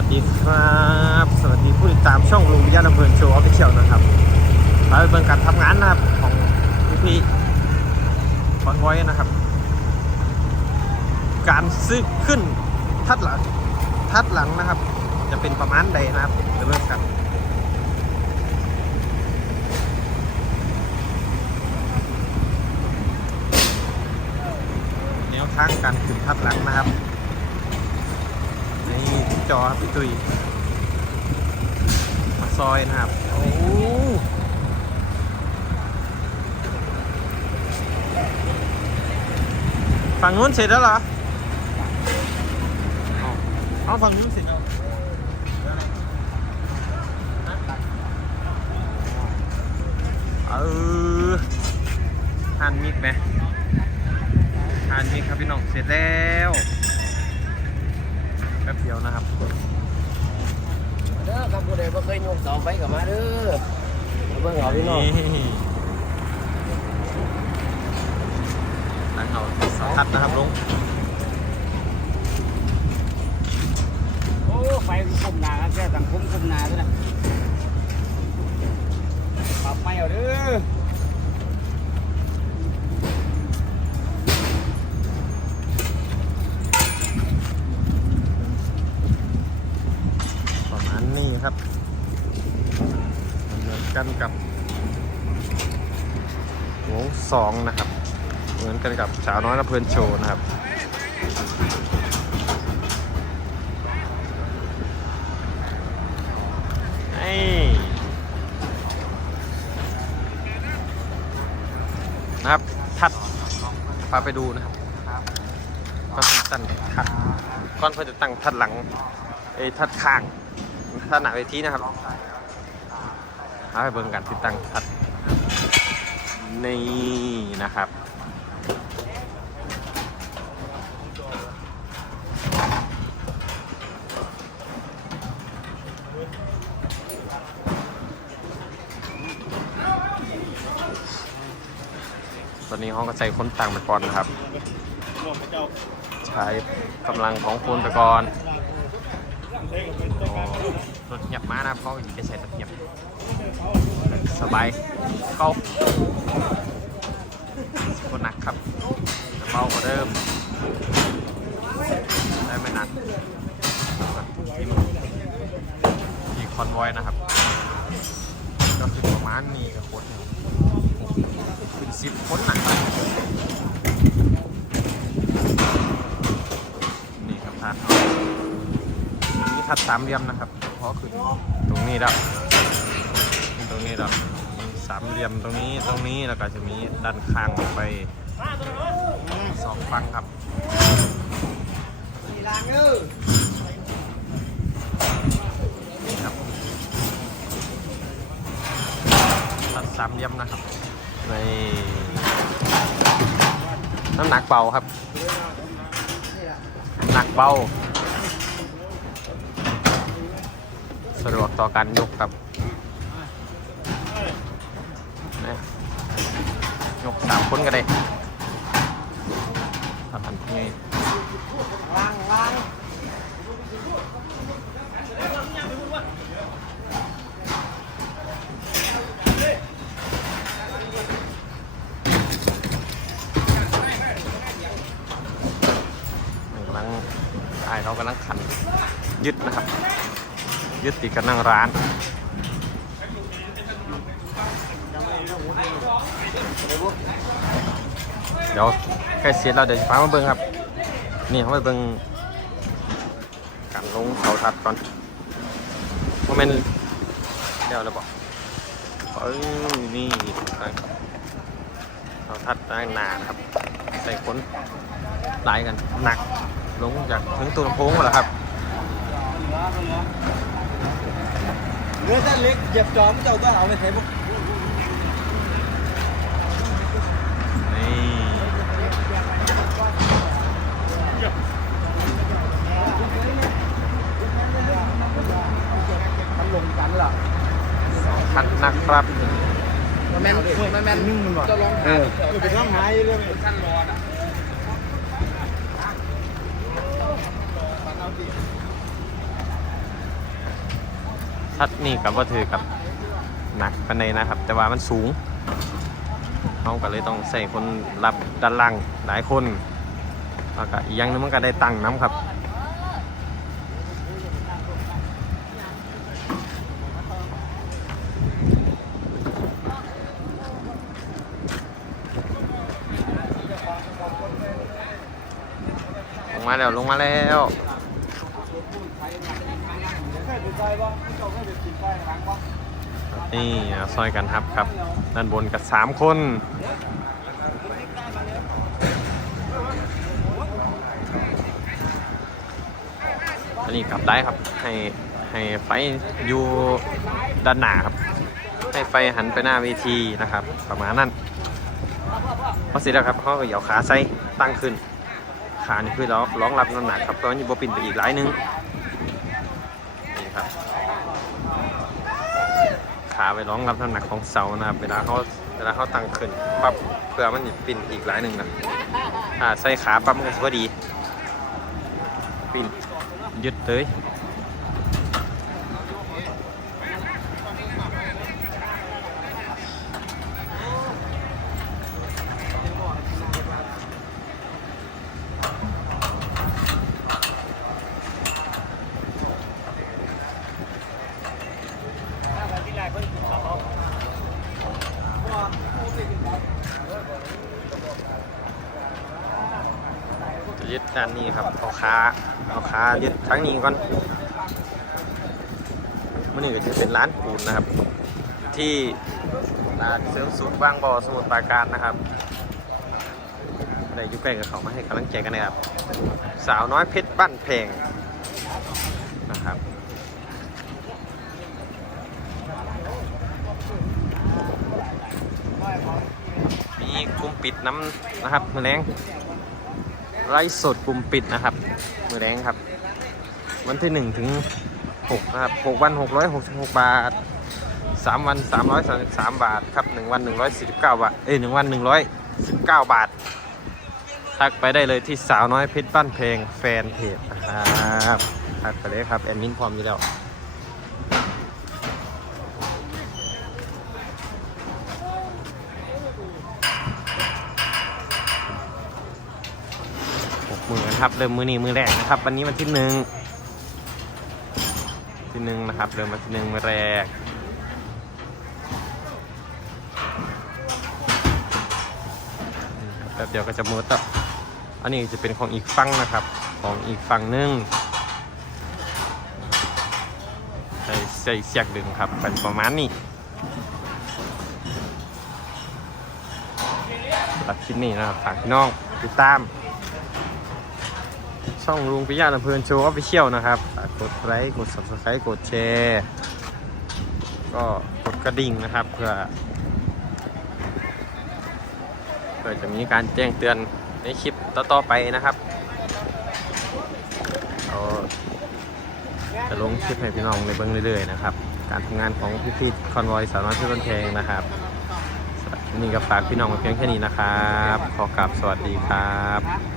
วัสดีครับ สวัสดีผู้ติดตามช่องลุงวิญญาณอำเภอโชว์ออฟฟิเชียลนะครับมาไปเบิ่งการทำงานนะครับของพี่พี่คอนไว้นะครับ การซื้อขึ้นทัดหลังทัดหลังนะครับ จะเป็นประมาณใดนะครับเดี๋ยวเริ่มกันแนวทางการขึ้นทัดหลังนะครับใน จอครับพี่ตุยซอยนะครับ โอ้ฝั่งนู้นเสร็จแล้วเหรอ เอาฝั่งนู้นเสร็จแล้วเออทานมิกไหมทานมิกครับพี่น้อง เสร็จแล้ว แป๊บเดียวนะครับ ครับผู้ใดบ่เคยยกเสาไฟกับมาเด้อมาเบิ่งเอาพี่น้องตั้งเอาสทัดนะครับลุงโอ้ไฟคุมหนาครับแค่สังคมคุมหนาด้วยนะปรับไม่เอาเด้อ สองนะครับ เหมือนกันกับสาวน้อยลำเพื่อนโชว์นะครับไอ้นะครับถัดพาไปดูนะครับก้อนตั้งถัดก้อนเพื่อจะตั้งถัดหลังเอ้ทัดข้างทัาหน้าเวทีนะครับเอาไปเบิ่งกันติดตั้งถัด นี่นะครับ ตอนนี้ห้องก็ใช้คนต่างไปก่อนนะครับ ใช้กำลังของคนไปก่อนรถเงียบมานะครับเพราะอยู่จะใช้รถเงียบ สบายเก้าคนหนักครับเบากว่าเดิมได้ไม่หนักทีมทีคอนวอยนะครับ ก็คือประมาณนี้กับคนเป็นสิบคนหนักนี่ครับท่านนี่ทัดสามเหลี่ยมนะครับเพราะคือตรงนี้แล้ว ตรงนี้แล้วสามเหลี่ยมตรงนี้ตรงนี้แล้วก็จะมีด้านข้างออกไปสองฝั่งครับสีลางเด้อนี่ครับทัดสามเหลี่ยมนะครับในน้ำหนักเบาครับหนักเบาสะดวกต่อการยกครับ สามคนก็ได้ถ้าทันทีวางวางกำลังไอ้เรากำลังขันยึดนะครับ ยึดติดกับนั่งร้าน เดี๋ยวใกล้เสร็จแล้วเดี๋ยวฟ้ามาเบิ้งครับ นี่เขาไปเบิ้งการลงเสาทัดก่อนโมเมนเดี๋ยวเราบอกเอ้ยนี่เสาทัดด้นหนานะครับ ใส่คนหลายกันหนักลงจากถึงตัวลำโพงหมดแล้วครับเนื้อเส้นเล็กเหยียบจอมเจ้าก็เอาไปใส่พวก นี่ มันลงกันล่ะ ทัดนะครับ มันแม่นมันแม่นนึ่งมัน บ่จะลองหาไปทำหาเรื่องขั้นรอดอะทัดนี่กับว่าถือกับหนักปานในนะครับ แต่ว่ามันสูงเขาก็เลยต้องใส่คนรับด้านล่างหลายคนแล้วก็อีกอย่างหนึงมันก็ได้ตังค์น้ำครับ มาแล้วลงมาแล้วนี่ซอยกันครับครับ ด้านบนกับสามคนอันนี้กลับได้ครับ ให้ให้ไฟอยู่ด้านหน้าครับ ให้ไฟหันไปหน้าเวทีนะครับ ประมาณนั้นพอเสร็จแล้วครับเขาก็เหยียวขาใส่ตั้งขึ้น ขานี่คือร้องร้องรับน้ำหนักครับตอนนี้โบปินไปอีกหลายหนึงนี่ครับขาไปร้องรับน้ำหนักของเสานะครับเวลาเขาเวลาเขาตั้งขึ้นปั๊บเพื่อมันจะปินอีกหลายหนึ่งนะอ่าใส่ขาปั๊บมันก็พอดี ปินยึดเลย ด้านนี้ครับเอาขาเอาขายึดทั้งนี้ก่อนมันนี่ก็จะเป็นร้านปูนนะครับ ที่ร้านเสริมสุขบางบ่อสมุทรปราการนะครับได้อยุ่ใกกับเขามาให้กำลังใจกันนะครับ สาวน้อยเพชรบ้านเพลงนะครับมีกลุ่มปิดน้ำนะครับมือแรง ไลฟ์สดกลุ่มปิดนะครับ มือแรงครับ วันที่หนึ่งถึงหกนะครับหกวันหกร้อยหกสิบหกบาทสามวันสามร้อยสามสิบามบาทครับหนึ่งวันหนึ่งร้อยสี่สิบเก้าบาท เอ้ยหนึ่งวันหนึ่งร้อยสิบเก้าบาท ทักไปได้เลยที่สาวน้อยเพชรบ้านเพลงแฟนเพจนะครับทักไปเลยครับ แอดมินพร้อมอยู่แล้ว หกมือ นะครับ เริ่มมือนี้มือแรกนะครับ วันนี้วันที่หนึ่งที่หนึ่งนะครับ เริ่มวันที่หนึ่งมือแรกแป๊บเดียวก็จะมืดต่ออันนี้จะเป็นของอีกฝั่งนะครับ ของอีกฝั่งหนึงใส่ใส่เสียกดึงครับเป็นประมาณนี้ตัดคลิปนี้นะครับฝากพี่น้องติดตาม ช่องลุงปิยะลำเพลินโชว์ออฟฟิเชียลนะครับฝากกดไลค์กด subscribe กดแชร์ก็กดกระดิ่งนะครับ เพื่อเพื่อจะมีการแจ้งเตือนในคลิปต่อๆไปนะครับเราจะลงคลิปให้พี่น้องในเบื้องเรื่อยๆนะครับ การทำงานของพี่ๆคอนวอยสาวน้อยเพื่อนเพลงนะครับสำหรับคลิปนี้ก็ฝากพี่น้องมาเพียงแค่นี้นะครับ ขอกลับสวัสดีครับ